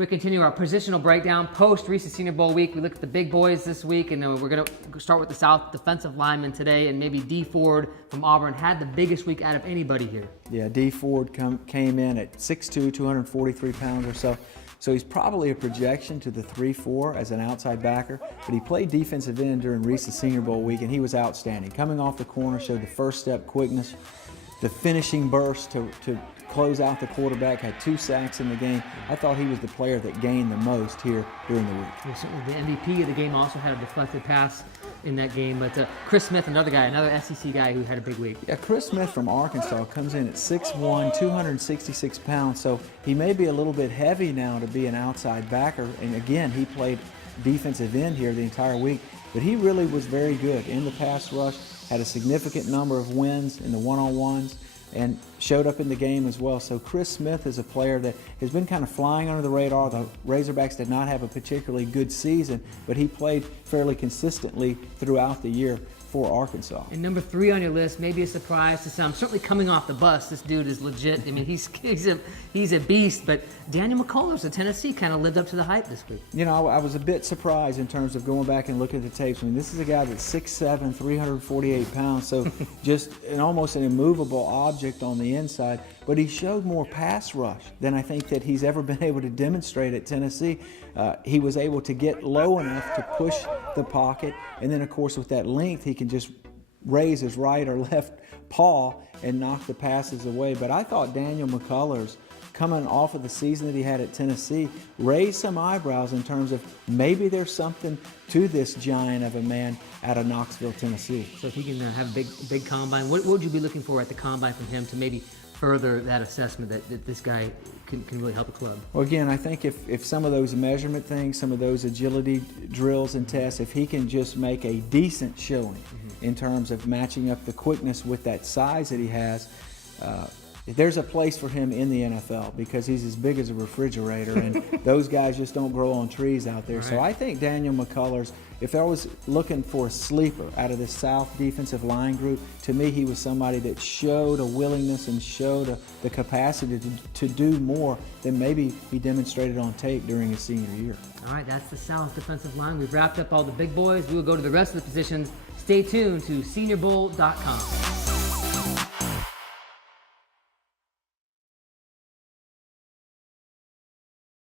We continue our positional breakdown post Reese Senior Bowl week. We look at the big boys this week, and we're going to start with the South defensive lineman today, and maybe D. Ford from Auburn had the biggest week out of anybody here. Yeah, D. Ford came in at 6'2", 243 pounds or so. So he's probably a projection to the 3-4 as an outside backer, but he played defensive end during Reese's Senior Bowl week, and he was outstanding. Coming off the corner, showed the first step quickness, the finishing burst to close out the quarterback, had 2 sacks in the game. I thought he was the player that gained the most here during the week. Yeah, certainly the MVP of the game also had a deflected pass in that game, but Chris Smith, another SEC guy who had a big week. Yeah, Chris Smith from Arkansas comes in at 6'1", 266 pounds, so he may be a little bit heavy now to be an outside backer, and again, he played defensive end here the entire week, but he really was very good in the pass rush, had a significant number of wins in the one-on-ones, and showed up in the game as well. So Chris Smith is a player that has been kind of flying under the radar. The Razorbacks did not have a particularly good season, but he played fairly consistently throughout the year for Arkansas. And number 3 on your list, maybe a surprise to some. Certainly coming off the bus, this dude is legit. I mean, he's a beast, but Daniel McCullers of Tennessee kind of lived up to the hype this week. You know, I was a bit surprised in terms of going back and looking at the tapes. I mean, this is a guy that's 6'7", 348 pounds, so just almost an immovable object on the inside, but he showed more pass rush than I think that he's ever been able to demonstrate at Tennessee. He was able to get low enough to push the pocket, and then of course with that length he can just raise his right or left paw and knock the passes away. But I thought Daniel McCullers, coming off of the season that he had at Tennessee, raised some eyebrows in terms of maybe there's something to this giant of a man out of Knoxville, Tennessee. So if he can have a big combine, what would you be looking for at the combine from him to maybe further that assessment that this guy can really help the club? Well, again, I think if some of those measurement things, some of those agility drills and tests, if he can just make a decent showing in terms of matching up the quickness with that size that he has, there's a place for him in the NFL because he's as big as a refrigerator, and those guys just don't grow on trees out there. Right. So I think Daniel McCullers, if I was looking for a sleeper out of the South defensive line group, to me he was somebody that showed a willingness and showed the capacity to do more than maybe he demonstrated on tape during his senior year. All right, that's the South defensive line. We've wrapped up all the big boys. We will go to the rest of the positions. Stay tuned to SeniorBowl.com.